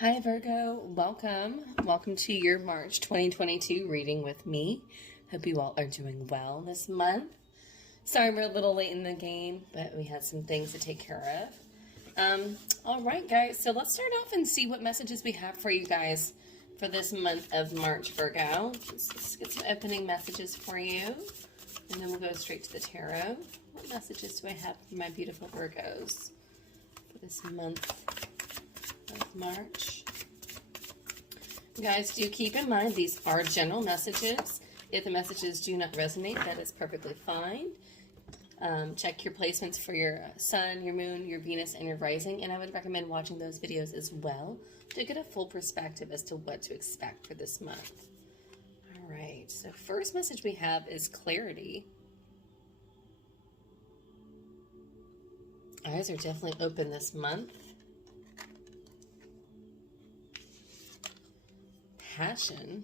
Hi Virgo, welcome to your March 2022 reading with me. Hope you all are doing well this month. Sorry we're a little late in the game, but we had some things to take care of. All right guys, so let's start off and see what messages we have for you guys for this month of March, Virgo. Let's get some opening messages for you, and then we'll go straight to the tarot. What messages do I have for my beautiful Virgos for this month of March? Guys, do keep in mind these are general messages. If the messages do not resonate, that is perfectly fine. Check your placements for your sun, your moon, your Venus, and your rising, and I would recommend watching those videos as well to get a full perspective as to what to expect for this month. All right, so first message we have is clarity. Eyes are definitely open this month. Passion.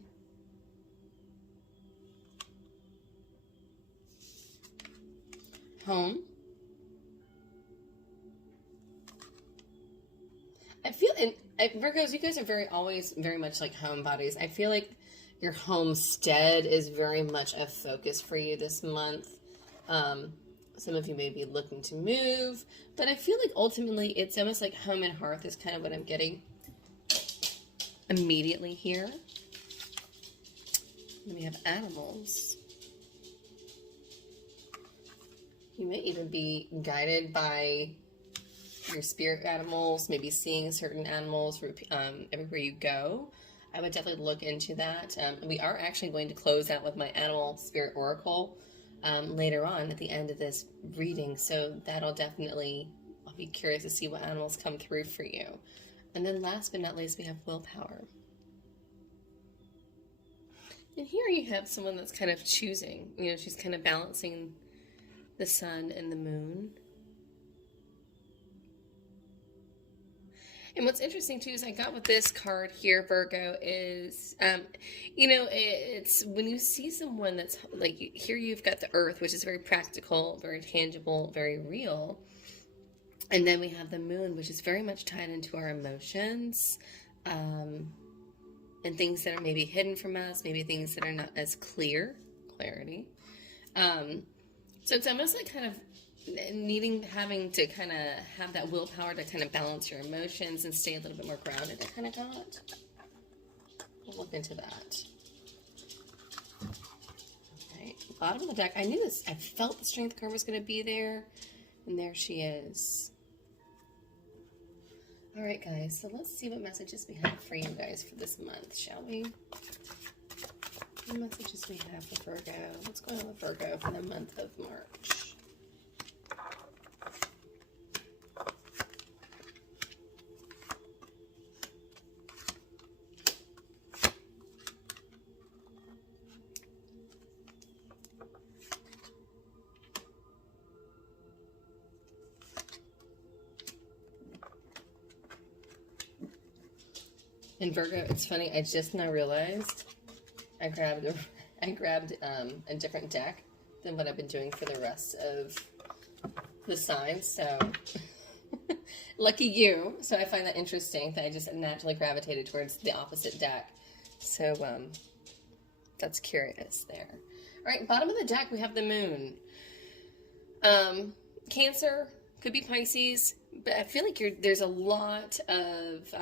Home. I feel, and Virgos, you guys are always very much like homebodies. I feel like your homestead is very much a focus for you this month. Some of you may be looking to move, but I feel like ultimately it's almost like home and hearth is kind of what I'm getting immediately here. Then we have animals. You may even be guided by your spirit animals, maybe seeing certain animals everywhere you go. I would definitely look into that. We are actually going to close out with my animal spirit oracle later on at the end of this reading, so that'll definitely, I'll be curious to see what animals come through for you. And then last but not least, we have willpower. And here you have someone that's kind of choosing, you know, she's kind of balancing the sun and the moon. And what's interesting too is I got with this card here, Virgo, is, you know, it's when you see someone that's like, here you've got the earth, which is very practical, very tangible, very real. And then we have the moon, which is very much tied into our emotions, and things that are maybe hidden from us, maybe things that are not as clarity. So it's almost like kind of having to kind of have that willpower to kind of balance your emotions and stay a little bit more grounded. I kind of got. We'll look into that. Okay, bottom of the deck. I knew this. I felt the strength card was going to be there, and there she is. All right, guys. So let's see what messages we have for you guys for this month, shall we? What messages we have for Virgo? What's going on with Virgo for the month of March? And Virgo, it's funny, I just now realized I grabbed a different deck than what I've been doing for the rest of the signs, so lucky you. So I find that interesting that I just naturally gravitated towards the opposite deck. So that's curious there. All right, bottom of the deck we have the moon. Cancer, could be Pisces, but I feel like there's a lot of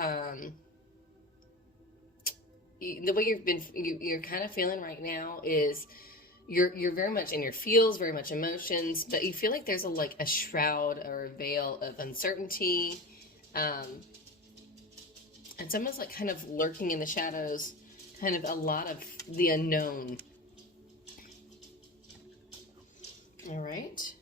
the way you're kind of feeling right now is you're very much in your feels, very much emotions, but you feel like there's a shroud or a veil of uncertainty. It's almost like kind of lurking in the shadows, kind of a lot of the unknown. All right.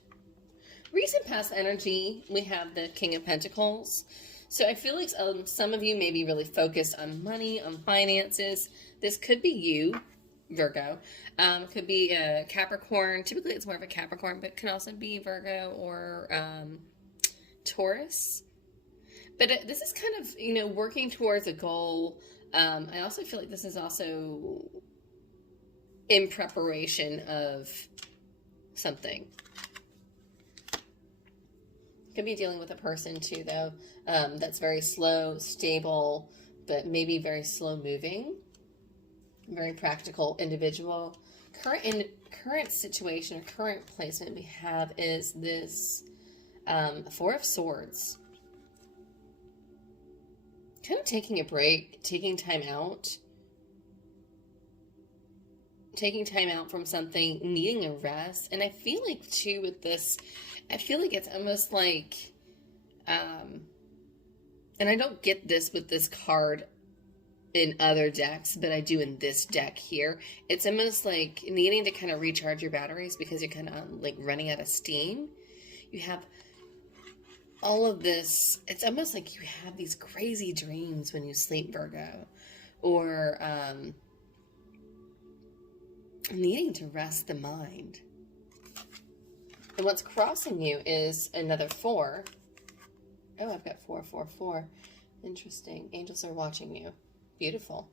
Recent past energy, we have the King of Pentacles. So I feel like some of you may be really focused on money, on finances. This could be you, Virgo. Could be a Capricorn. Typically it's more of a Capricorn, but it can also be Virgo or Taurus. But this is kind of, you know, working towards a goal. I also feel like this is also in preparation of something. Could be dealing with a person too, though, that's very slow, stable, but maybe very slow moving, very practical individual. Current situation or current placement we have is this Four of Swords. Kind of taking a break, taking time out from something, needing a rest. And I feel like too with this, I feel like it's almost like, and I don't get this with this card in other decks, but I do in this deck here. It's almost like needing to kind of recharge your batteries because you're kind of like running out of steam. You have all of this, it's almost like you have these crazy dreams when you sleep, Virgo, or needing to rest the mind. And what's crossing you is another 4. Oh, I've got 4, 4, 4. Interesting. Angels are watching you. Beautiful.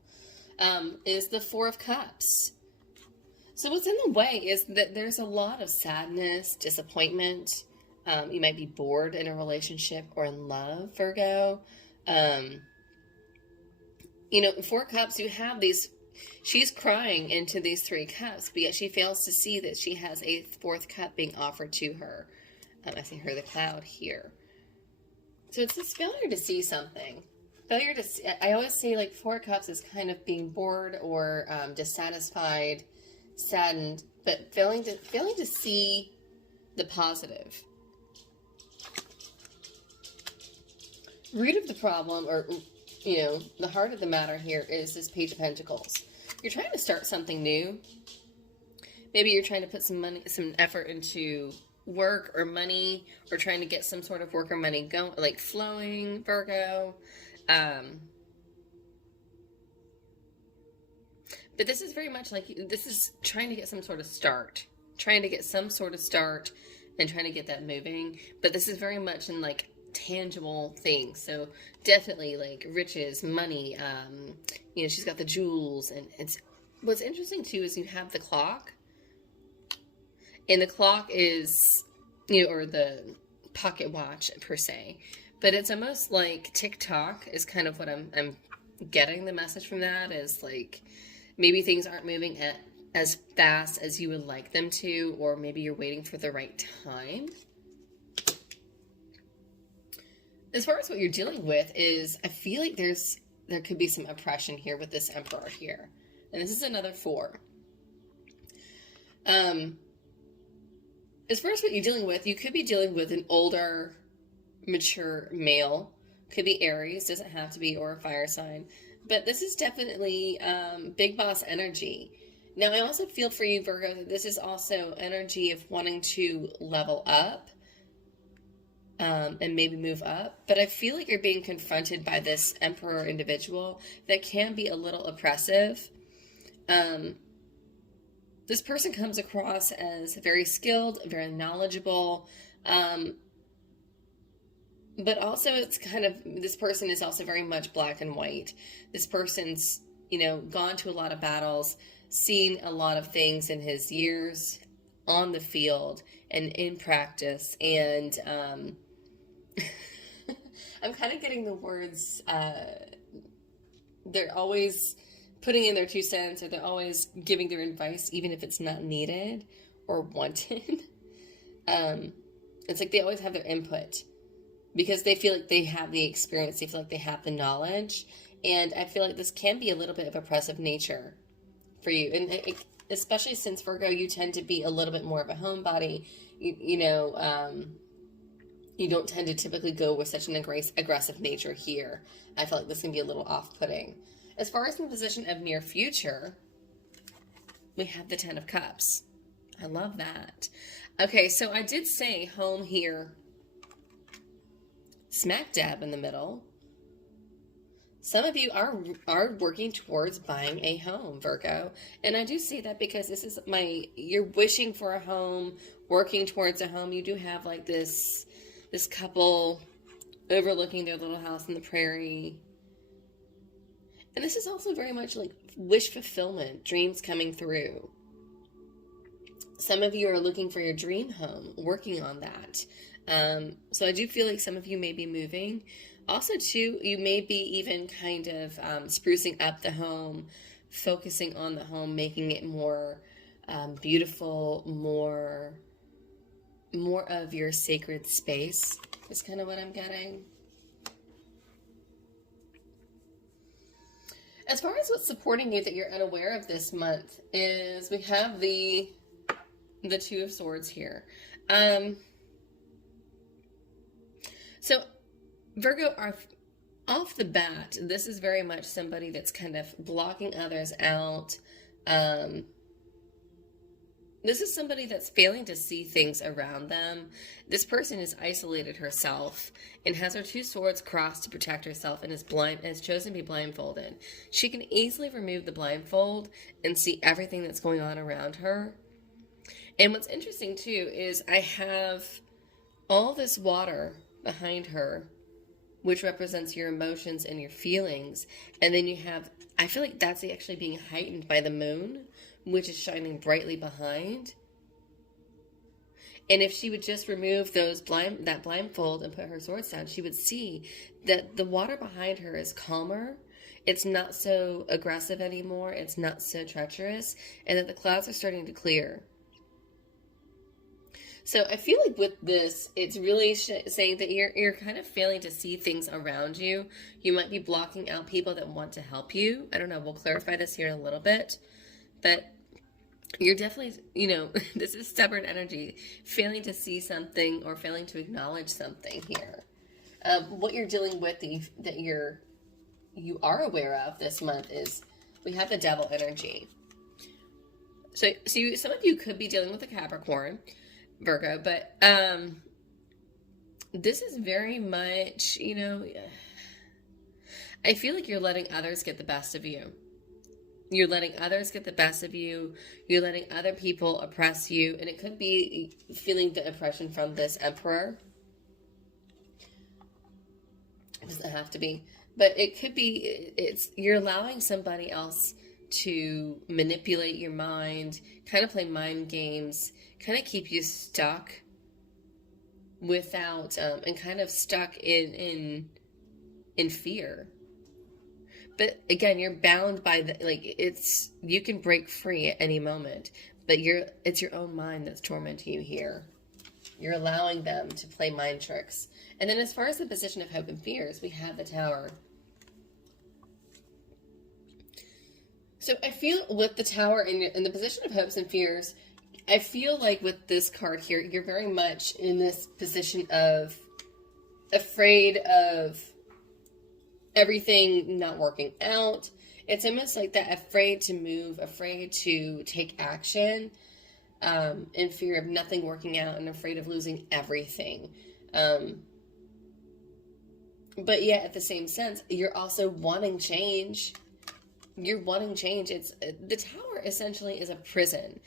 Is the 4 of Cups. So what's in the way is that there's a lot of sadness, disappointment. You might be bored in a relationship or in love, Virgo. You know, 4 Cups, you have these, she's crying into these 3 cups, but yet she fails to see that she has a 4th cup being offered to her. I see her, the cloud here. So it's this failure to see something. Failure to see, I always say like 4 cups is kind of being bored or dissatisfied, saddened, but failing to see the positive. Root of the problem, or, you know, the heart of the matter here is this Page of Pentacles. You're trying to start something new. Maybe you're trying to put some money, some effort into work or money, or trying to get some sort of work or money going, like flowing, Virgo. But this is very much like, this is trying to get some sort of start. Trying to get some sort of start and trying to get that moving. But this is very much in like tangible things. So definitely like riches, money, you know, she's got the jewels, and it's, what's interesting too is you have the clock, and the clock is, you know, or the pocket watch per se, but it's almost like TikTok is kind of what I'm getting the message from that, is like maybe things aren't moving at as fast as you would like them to, or maybe you're waiting for the right time. As far as what you're dealing with is, I feel like there could be some oppression here with this Emperor here. And this is another 4. As far as what you're dealing with, you could be dealing with an older, mature male. Could be Aries, doesn't have to be, or a fire sign. But this is definitely big boss energy. Now, I also feel for you, Virgo, that this is also energy of wanting to level up. And maybe move up, but I feel like you're being confronted by this Emperor individual that can be a little oppressive. This person comes across as very skilled, very knowledgeable, but also it's kind of, this person is also very much black and white. This person's, you know, gone to a lot of battles, seen a lot of things in his years on the field and in practice, and I'm kind of getting the words, they're always putting in their 2 cents, or they're always giving their advice, even if it's not needed or wanted. It's like they always have their input because they feel like they have the experience, they feel like they have the knowledge, and I feel like this can be a little bit of oppressive nature for you, and especially since, Virgo, you tend to be a little bit more of a homebody, you know, you don't tend to typically go with such an aggressive nature here. I feel like this can be a little off-putting. As far as the position of near future, we have the 10 of Cups. I love that. Okay, so I did say home here, smack dab in the middle. Some of you are working towards buying a home, Virgo. And I do see that because this is you're wishing for a home, working towards a home. You do have like this couple overlooking their little house in the prairie. And this is also very much like wish fulfillment, dreams coming through. Some of you are looking for your dream home, working on that. So I do feel like some of you may be moving, Also, too, you may be even kind of sprucing up the home, focusing on the home, making it more beautiful, more of your sacred space is kind of what I'm getting. As far as what's supporting you that you're unaware of this month is we have the Two of Swords here. So Virgo, off the bat, this is very much somebody that's kind of blocking others out. This is somebody that's failing to see things around them. This person has isolated herself and has her two swords crossed to protect herself and is chosen to be blindfolded. She can easily remove the blindfold and see everything that's going on around her. And what's interesting too is I have all this water behind her, which represents your emotions and your feelings. And then you have, I feel like that's actually being heightened by the moon, which is shining brightly behind. And if she would just remove that blindfold and put her swords down, she would see that the water behind her is calmer. It's not so aggressive anymore. It's not so treacherous. And that the clouds are starting to clear. So I feel like with this, it's really saying that you're kind of failing to see things around you. You might be blocking out people that want to help you. I don't know. We'll clarify this here in a little bit. But you're definitely, this is stubborn energy, failing to see something or failing to acknowledge something here. What you're dealing with that you are aware of this month is we have the Devil energy. So some of you could be dealing with a Capricorn, Virgo, but this is very much, I feel like you're letting others get the best of you. You're letting others get the best of you. You're letting other people oppress you. And it could be feeling the oppression from this Emperor. It doesn't have to be. But it could be, you're allowing somebody else to manipulate your mind, kind of play mind games, kind of keep you stuck without, and kind of stuck in fear. But again, you're bound by you can break free at any moment, but it's your own mind that's tormenting you here. You're allowing them to play mind tricks. And then as far as the position of hope and fears, we have the Tower. So I feel with the Tower in the position of hopes and fears, I feel like with this card here, you're very much in this position of afraid of everything not working out. It's almost like that, afraid to move, afraid to take action, in fear of nothing working out and afraid of losing everything. But yet at the same sense, you're also wanting change. You're wanting change. The Tower essentially is a prison.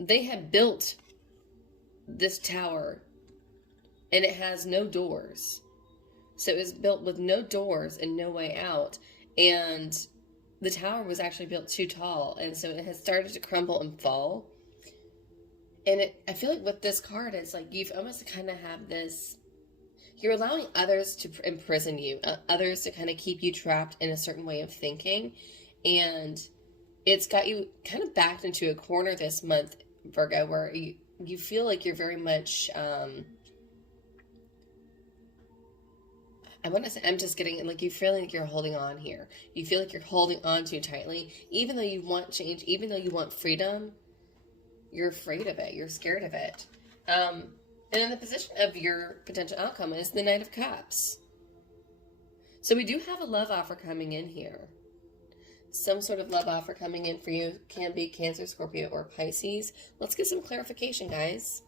They have built this tower and it has no doors. So it was built with no doors and no way out. And the tower was actually built too tall. And so it has started to crumble and fall. And I feel like with this card, it's like you've almost kind of have this, you're allowing others to imprison you, others to kind of keep you trapped in a certain way of thinking. And it's got you kind of backed into a corner this month, Virgo, where you feel like you're very much, I want to say, I'm just getting, like, you feel like you're holding on here. You feel like you're holding on too tightly. Even though you want change, even though you want freedom, you're afraid of it. You're scared of it. And in the position of your potential outcome is the Knight of Cups. So we do have a love offer coming in here. Some sort of love offer coming in for you. Can be Cancer, Scorpio, or Pisces. Let's get some clarification, guys.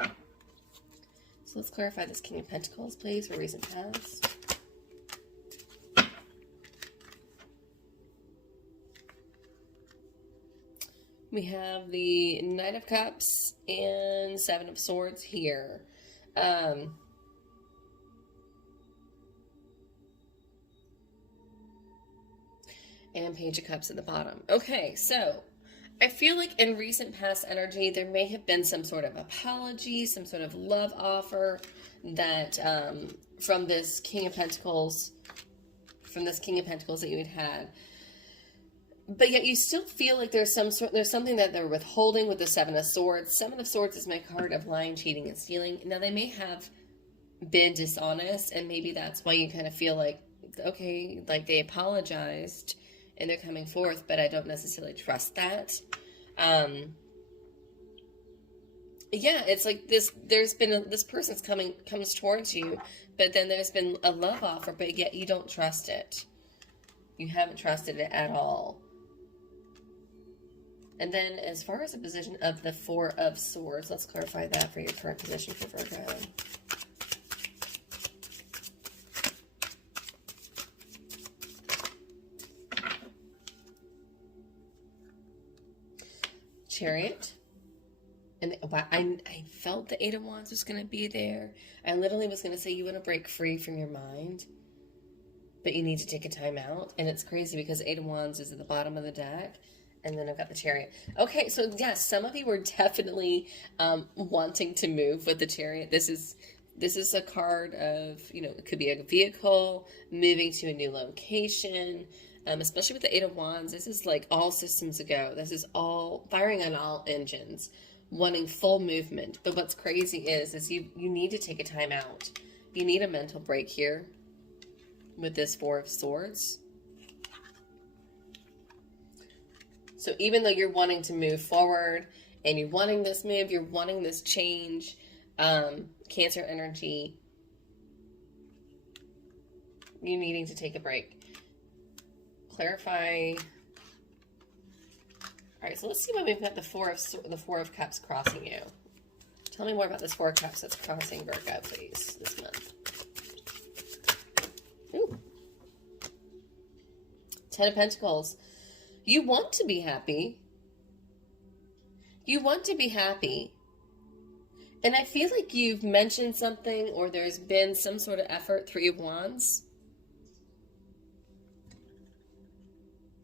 So let's clarify this King of Pentacles, please, for recent past. We have the Knight of Cups and Seven of Swords here. And Page of Cups at the bottom. Okay, so I feel like in recent past energy, there may have been some sort of apology, some sort of love offer that from this King of Pentacles, that you had. But yet you still feel like there's something that they're withholding with the Seven of Swords. Seven of Swords is my card of lying, cheating, and stealing. Now, they may have been dishonest, and maybe that's why you kind of feel like, okay, like they apologized and they're coming forth, but I don't necessarily trust that. Yeah, it's like this, this person's comes towards you, but then there's been a love offer, but yet you don't trust it. You haven't trusted it at all. And then as far as the position of the Four of Swords, let's clarify that for your current position for Virgo. Chariot. And I felt the Eight of Wands was going to be there. I literally was going to say you want to break free from your mind, but you need to take a time out. And it's crazy because Eight of Wands is at the bottom of the deck. And then I've got the Chariot. Okay, so yes, some of you were definitely wanting to move with the Chariot. This is a card of, you know, it could be a vehicle, moving to a new location, especially with the Eight of Wands. This is like all systems a go. This is all firing on all engines, wanting full movement. But what's crazy is you need to take a time out. You need a mental break here with this Four of Swords. So even though you're wanting to move forward and you're wanting this move, you're wanting this change, Cancer energy, you're needing to take a break. Clarify. All right, so let's see why we've got the Four of Cups crossing you. Tell me more about this Four of Cups that's crossing Virgo, please, this month. Ooh. Ten of Pentacles. You want to be happy. You want to be happy. And I feel like you've mentioned something or there's been some sort of effort. Three of Wands.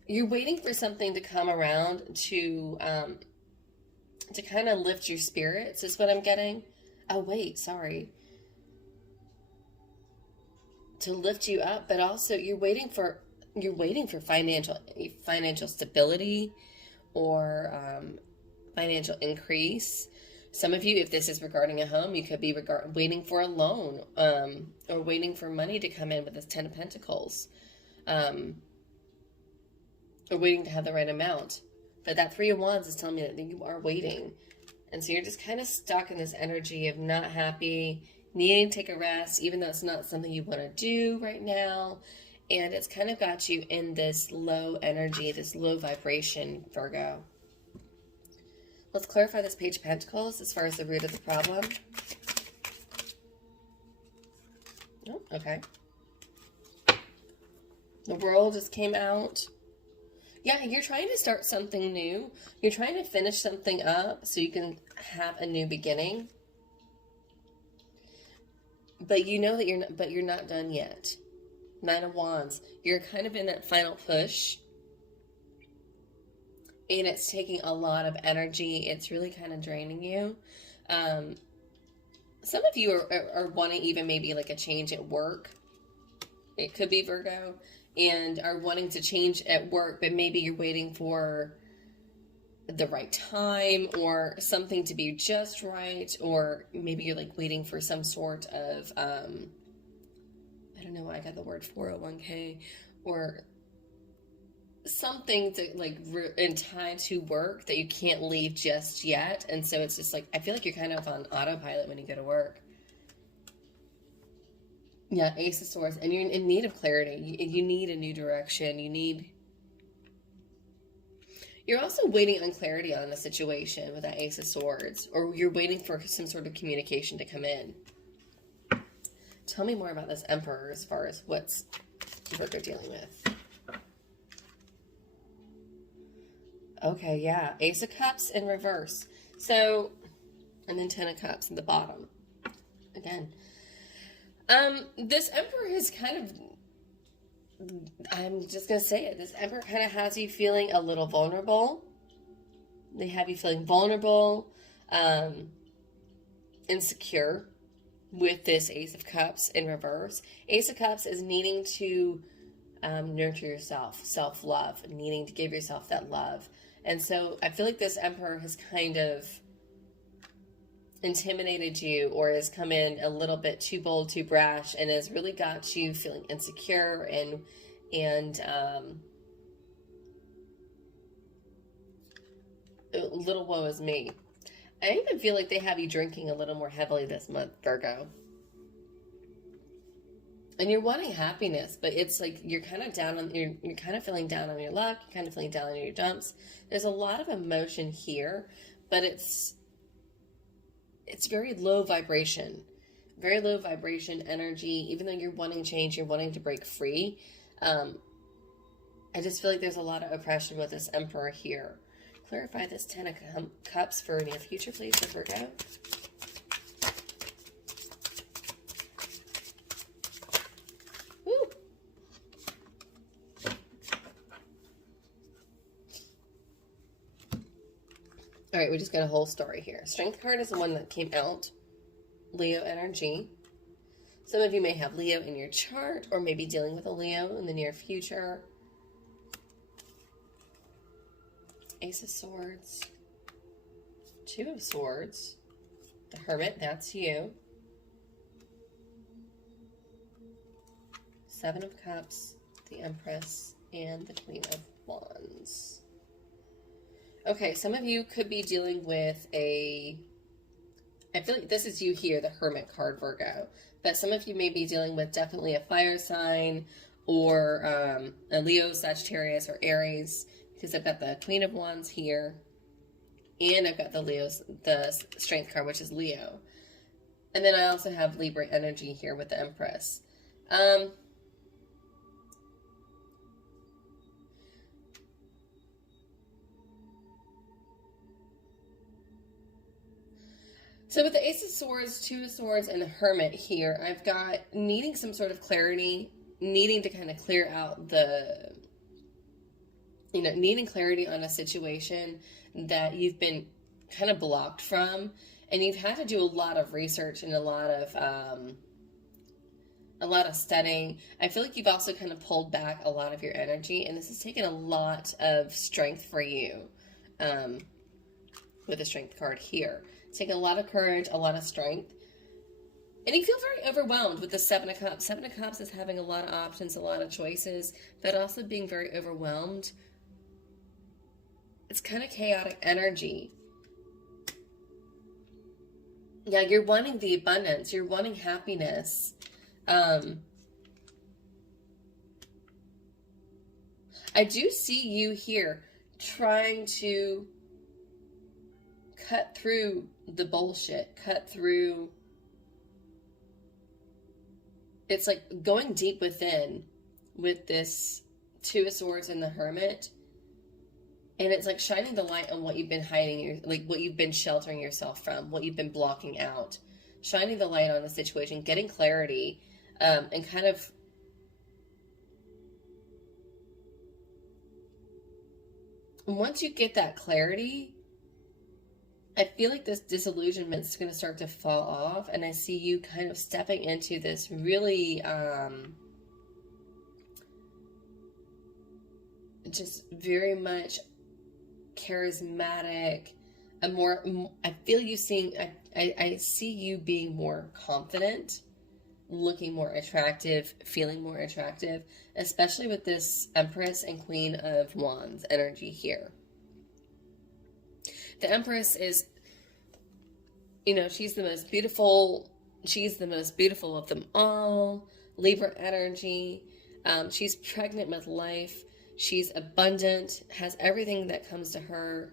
You're waiting for something to come around to kind of lift your spirits is what I'm getting. Oh, wait, sorry. To lift you up, but also you're waiting for financial stability or financial increase. Some of you, if this is regarding a home, you could be waiting for a loan or waiting for money to come in with this Ten of Pentacles, or waiting to have the right amount. But that Three of Wands is telling me that you are waiting. And so you're just kind of stuck in this energy of not happy, needing to take a rest, even though it's not something you want to do right now. And it's kind of got you in this low energy, this low vibration, Virgo. Let's clarify this Page of Pentacles as far as the root of the problem. Oh, okay. The World just came out. Yeah, you're trying to start something new. You're trying to finish something up so you can have a new beginning. But you know that you're not done yet. Nine of Wands. You're kind of in that final push. And it's taking a lot of energy. It's really kind of draining you. Some of you are wanting even maybe like a change at work. It could be Virgo. And are wanting to change at work, but maybe you're waiting for the right time or something to be just right. Or maybe you're like waiting for some sort of, I don't know why I got the word 401k or something to like in time to work that you can't leave just yet. And so it's just like, I feel like you're kind of on autopilot when you go to work. Yeah, Ace of Swords. And you're in need of clarity. You need a new direction. You're also waiting on clarity on the situation with that Ace of Swords. Or you're waiting for some sort of communication to come in. Tell me more about this Emperor as far as what's Virgo dealing with. Okay, yeah. Ace of Cups in reverse. So, and then Ten of Cups at the bottom. Again. This Emperor is kind of, I'm just going to say it, this Emperor kind of has you feeling a little vulnerable. They have you feeling vulnerable, insecure with this Ace of Cups in reverse. Ace of Cups is needing to nurture yourself, self-love, needing to give yourself that love. And so I feel like this Emperor has kind of intimidated you, or has come in a little bit too bold, too brash, and has really got you feeling insecure and little woe is me. I even feel like they have you drinking a little more heavily this month, Virgo. And you're wanting happiness, but it's like you're kind of down on you're kind of feeling down on your luck, you're kind of feeling down on your jumps. There's a lot of emotion here, but it's very low vibration. Very low vibration energy. Even though you're wanting change, you're wanting to break free. I just feel like there's a lot of oppression with this Emperor here. Clarify this Ten of Cups for near future, please, for Virgo. Woo! All right, we just got a whole story here. Strength card is the one that came out. Leo energy. Some of you may have Leo in your chart, or maybe dealing with a Leo in the near future. Ace of Swords, Two of Swords, the Hermit, that's you. Seven of Cups, the Empress, and the Queen of Wands. Okay, some of you could be dealing with I feel like this is you here, the Hermit card, Virgo. But some of you may be dealing with definitely a fire sign, or a Leo, Sagittarius, or Aries. Because I've got the Queen of Wands here, and I've got the Strength card, which is Leo. And then I also have Libra energy here with the Empress. So with the Ace of Swords, Two of Swords, and the Hermit here, I've got needing some sort of clarity, needing to kind of clear out needing clarity on a situation that you've been kind of blocked from, and you've had to do a lot of research and a lot of studying. I feel like you've also kind of pulled back a lot of your energy, and this has taken a lot of strength for you with the Strength card here. It's taken a lot of courage, a lot of strength. And you feel very overwhelmed with the Seven of Cups. Seven of Cups is having a lot of options, a lot of choices, but also being very overwhelmed. It's kind of chaotic energy. Yeah, you're wanting the abundance. You're wanting happiness. I do see you here trying to cut through the bullshit. Cut through... It's like going deep within with this Two of Swords and the Hermit. And it's like shining the light on what you've been hiding, what you've been sheltering yourself from, what you've been blocking out. Shining the light on the situation, getting clarity, and kind of once you get that clarity, I feel like this disillusionment is going to start to fall off, and I see you kind of stepping into this really just very much charismatic, I feel you seeing, I see you being more confident, looking more attractive, feeling more attractive, especially with this Empress and Queen of Wands energy here. The Empress is, she's the most beautiful of them all. Libra energy. She's pregnant with life. She's abundant, has everything that comes to her.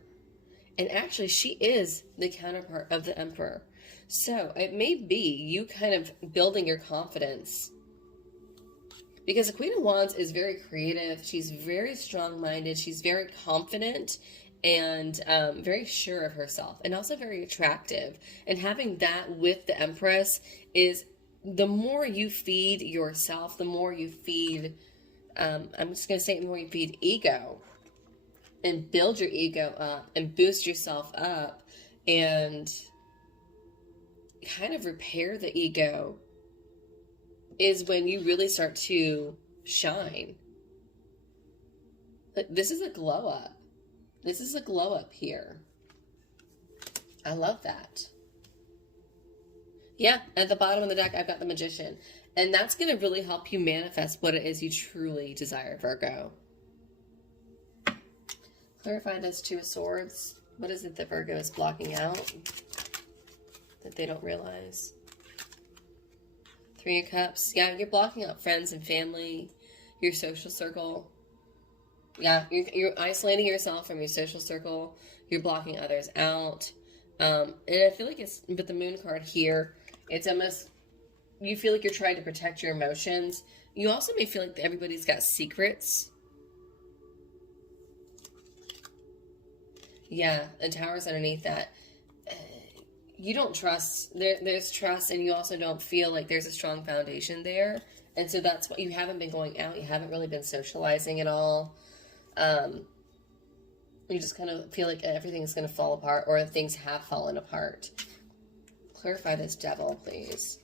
And actually, she is the counterpart of the Emperor. So it may be you kind of building your confidence. Because the Queen of Wands is very creative. She's very strong-minded. She's very confident and very sure of herself. And also very attractive. And having that with the Empress is the more you feed yourself, the more you feed... I'm just going to say the more you feed ego, and build your ego up and boost yourself up and kind of repair the ego is when you really start to shine. Like, this is a glow up. This is a glow up here. I love that. Yeah, at the bottom of the deck, I've got the Magician. And that's going to really help you manifest what it is you truly desire, Virgo. Clarify this Two of Swords. What is it that Virgo is blocking out that they don't realize? Three of Cups. Yeah, you're blocking out friends and family, your social circle. Yeah, you're isolating yourself from your social circle. You're blocking others out. And I feel like it's, with the Moon card here, it's almost, you feel like you're trying to protect your emotions. You also may feel like everybody's got secrets. Yeah, the Tower's underneath that. You don't trust, there's trust, and you also don't feel like there's a strong foundation there. And so that's what, you haven't been going out, you haven't really been socializing at all. You just kind of feel like everything's going to fall apart, or things have fallen apart. Clarify this Devil, please.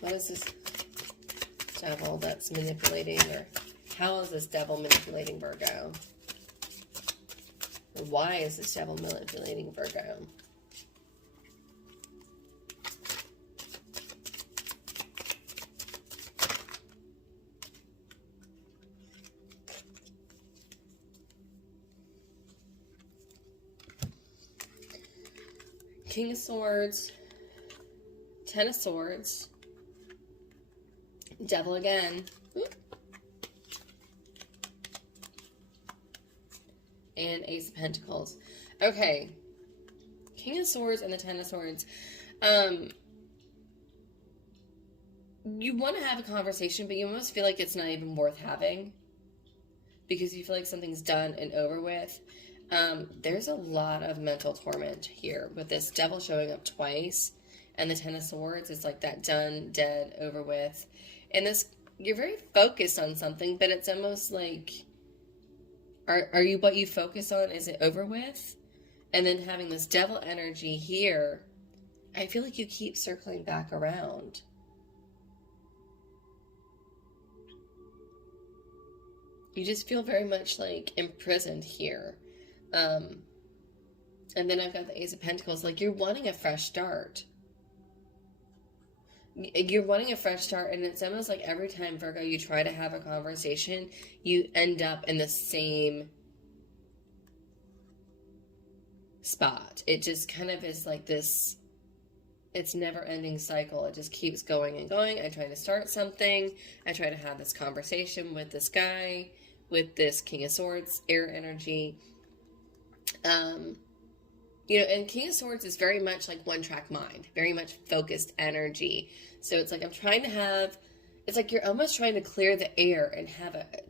What is this Devil that's manipulating, or how is this Devil manipulating Virgo? Or why is this Devil manipulating Virgo? King of Swords, Ten of Swords, Devil again, and Ace of Pentacles. Okay, King of Swords and the Ten of Swords. You want to have a conversation, but you almost feel like it's not even worth having because you feel like something's done and over with. There's a lot of mental torment here with this Devil showing up twice, and the Ten of Swords is like that done, dead, over with. And this, you're very focused on something, but it's almost like, are you, what you focus on, is it over with? And then having this Devil energy here, I feel like you keep circling back around. You just feel very much like imprisoned here. And then I've got the Ace of Pentacles. Like, you're wanting a fresh start. You're wanting a fresh start, and it's almost like every time, Virgo, you try to have a conversation, you end up in the same spot. It just kind of is like this, it's never-ending cycle. It just keeps going and going. I try to start something. I try to have this conversation with this guy, with this King of Swords, air energy. You know, and King of Swords is very much like one-track mind, very much focused energy. So it's like I'm trying to have, it's like you're almost trying to clear the air and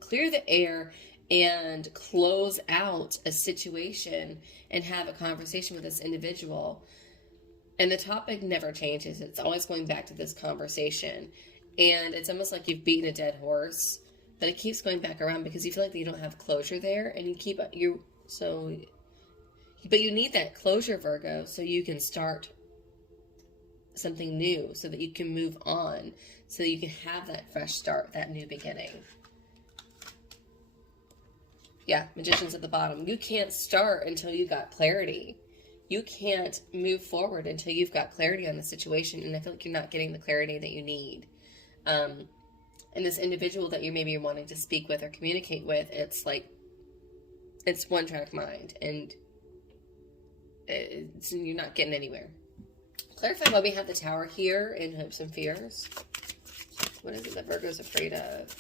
clear the air and close out a situation and have a conversation with this individual. And the topic never changes. It's always going back to this conversation. And it's almost like you've beaten a dead horse, but it keeps going back around because you feel like you don't have closure there, and but you need that closure, Virgo, so you can start something new, so that you can move on, so that you can have that fresh start, that new beginning. Yeah, Magician's at the bottom. You can't start until you got clarity. You can't move forward until you've got clarity on the situation, and I feel like you're not getting the clarity that you need. And this individual that you maybe wanting to speak with or communicate with, it's like, it's one-track mind, and you're not getting anywhere. Clarify why we have the Tower here in Hopes and Fears. What is it that Virgo's afraid of?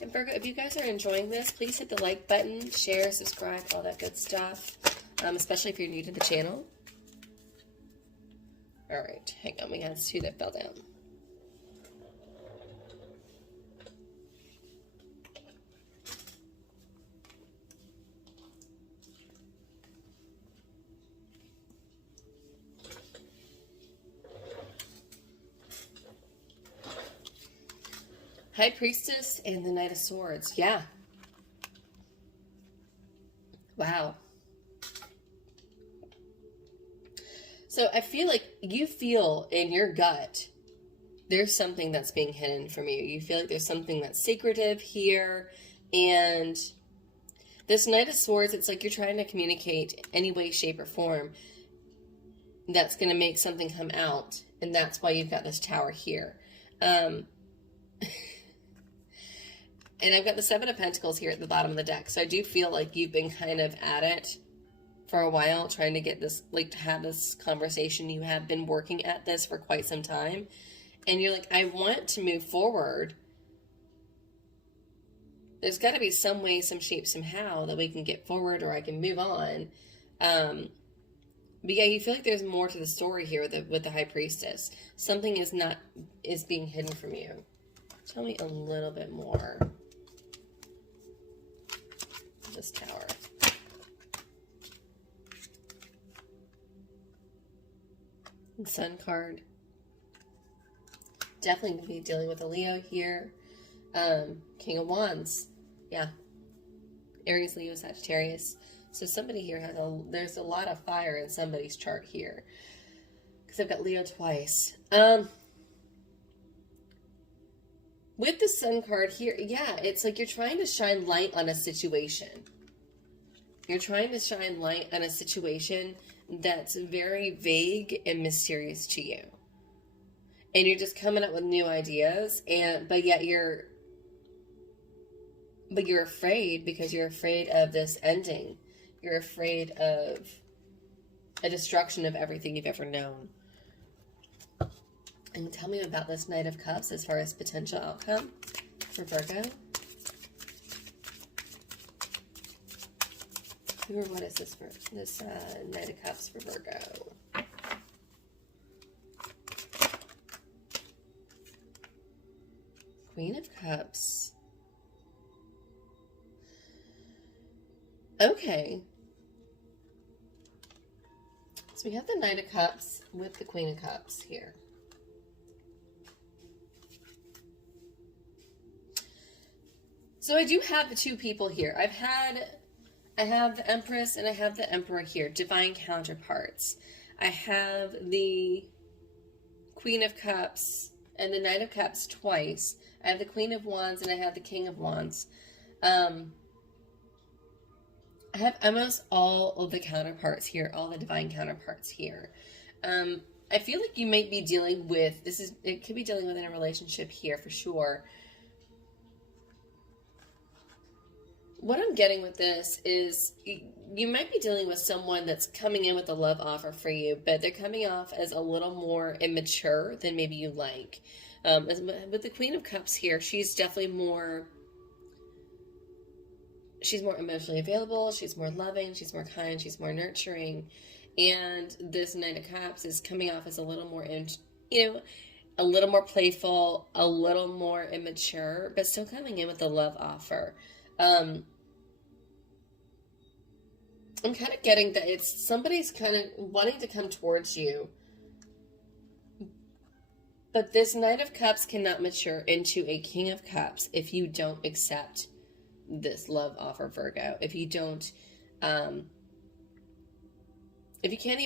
And Virgo, if you guys are enjoying this, please hit the like button, share, subscribe, all that good stuff. Especially if you're new to the channel. Alright, hang on, we got two that fell down. High Priestess and the Knight of Swords. Yeah. Wow. So I feel like you feel in your gut there's something that's being hidden from you. You feel like there's something that's secretive here. And this Knight of Swords, it's like you're trying to communicate any way, shape, or form that's going to make something come out. And that's why you've got this Tower here. And I've got the Seven of Pentacles here at the bottom of the deck. So I do feel like you've been kind of at it for a while, trying to get this, like, to have this conversation. You have been working at this for quite some time. And you're like, I want to move forward. There's got to be some way, some shape, somehow that we can get forward or I can move on. But yeah, you feel like there's more to the story here with the High Priestess. Something is being hidden from you. Tell me a little bit more. This Tower. And Sun card. Definitely going to be dealing with a Leo here. King of Wands. Yeah. Aries, Leo, Sagittarius. So somebody here has there's a lot of fire in somebody's chart here. Because I've got Leo twice. With the Sun card here, yeah, it's like you're trying to shine light on a situation. You're trying to shine light on a situation that's very vague and mysterious to you. And you're just coming up with new ideas, but yet you're afraid because you're afraid of this ending. You're afraid of a destruction of everything you've ever known. And tell me about this Knight of Cups as far as potential outcome for Virgo. What is this for this Knight of Cups for Virgo? Queen of Cups. Okay. So we have the Knight of Cups with the Queen of Cups here. So I do have the two people here. I have the Empress and I have the Emperor here, divine counterparts. I have the Queen of Cups and the Knight of Cups twice. I have the Queen of Wands and I have the King of Wands. I have almost all of the counterparts here, all the divine counterparts here. I feel like you might be dealing with, it could be dealing with in a relationship here for sure. What I'm getting with this is you might be dealing with someone that's coming in with a love offer for you, but they're coming off as a little more immature than maybe you like. With the Queen of Cups here, she's definitely more emotionally available, she's more loving, she's more kind, she's more nurturing. And this Knight of Cups is coming off as a little more, a little more playful, a little more immature, but still coming in with a love offer. I'm kind of getting that it's somebody's kind of wanting to come towards you. But this Knight of Cups cannot mature into a King of Cups if you don't accept this love offer, Virgo. If you don't, if you can't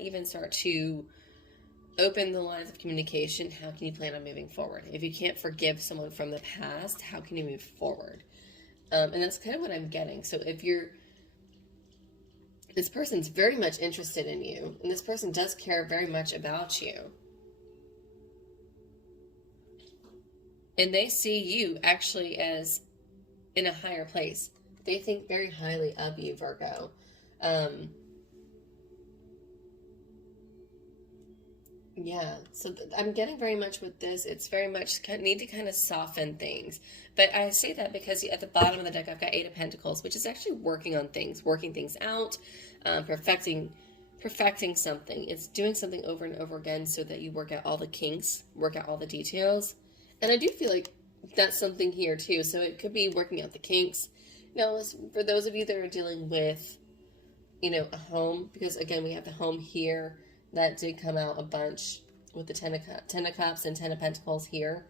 even start to open the lines of communication, how can you plan on moving forward? If you can't forgive someone from the past, how can you move forward? And that's kind of what I'm getting. So if this person's very much interested in you, and this person does care very much about you, and they see you actually as in a higher place. They think very highly of you, Virgo. Yeah, so I'm getting very much with this. It's very much need to kind of soften things. But I say that because at the bottom of the deck, I've got Eight of Pentacles, which is actually working on things, working things out, perfecting something. It's doing something over and over again so that you work out all the kinks, work out all the details. And I do feel like that's something here too. So it could be working out the kinks. Now, for those of you that are dealing with, a home, because again, we have the home here. That did come out a bunch with the Ten of Cups and Ten of Pentacles here.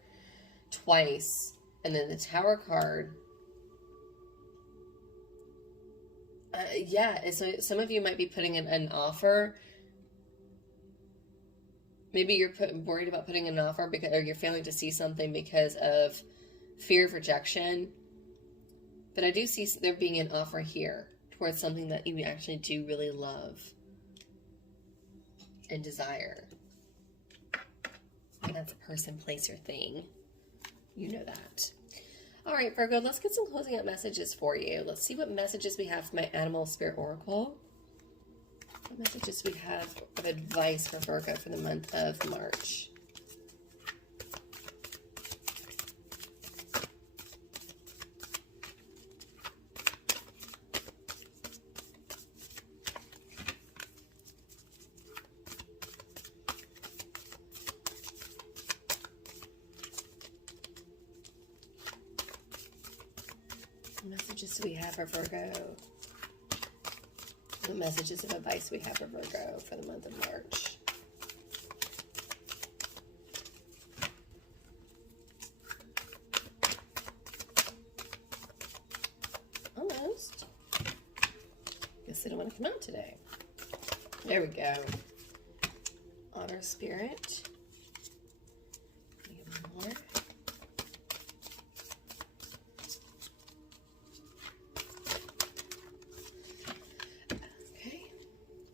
twice. And then the Tower card. Yeah, so some of you might be putting in an offer. Maybe you're worried about putting in an offer because, or you're failing to see something because of fear of rejection. But I do see there being an offer here towards something that you actually do really love and desire. And that's a person, place, or thing. You know that. All right, Virgo, let's get some closing out messages for you. Let's see what messages we have from my Animal Spirit Oracle. What messages we have of advice for Virgo for the month of March. Messages we have for Virgo. The messages of advice we have for Virgo for the month of March. Almost. Guess they don't want to come out today. There we go. Otter Spirit. More.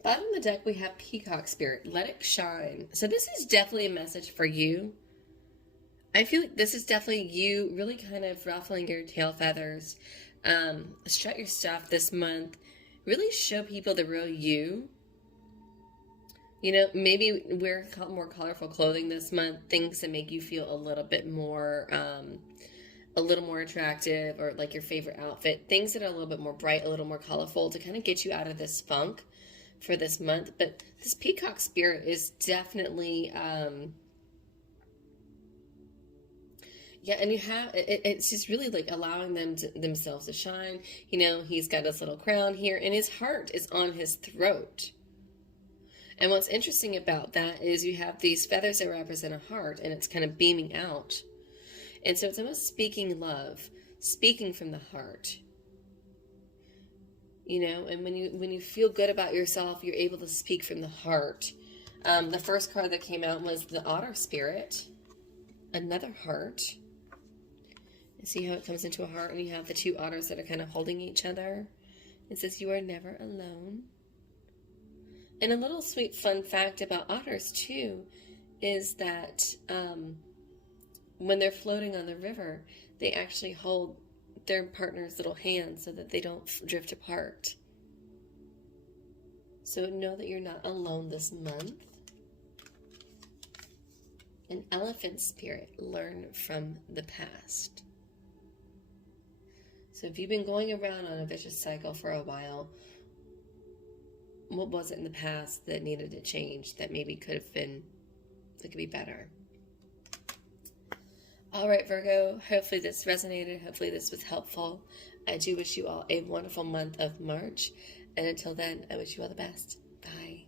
Bottom of the deck, we have Peacock Spirit. Let it shine. So this is definitely a message for you. I feel like this is definitely you really kind of ruffling your tail feathers. Strut your stuff this month. Really show people the real you. You know, maybe wear more colorful clothing this month. Things that make you feel a little bit more, attractive, or like your favorite outfit. Things that are a little bit more bright, a little more colorful to kind of get you out of this funk for this month. But this Peacock Spirit is definitely yeah, and you have it's just really like allowing themselves to shine. You know, he's got this little crown here and his heart is on his throat. And what's interesting about that is you have these feathers that represent a heart and it's kind of beaming out. And so it's almost speaking love, speaking from the heart. You know, and when you feel good about yourself, you're able to speak from the heart. The first card that came out was the Otter Spirit, another heart. And see how it comes into a heart, and you have the two otters that are kind of holding each other. It says, you are never alone. And a little sweet fun fact about otters, too, is that when they're floating on the river, they actually hold their partner's little hands so that they don't drift apart. So know that you're not alone this month. An Elephant Spirit, learn from the past. So if you've been going around on a vicious cycle for a while, what was it in the past that needed to change that maybe could be better? All right, Virgo, hopefully this resonated. Hopefully this was helpful. I do wish you all a wonderful month of March. And until then, I wish you all the best. Bye.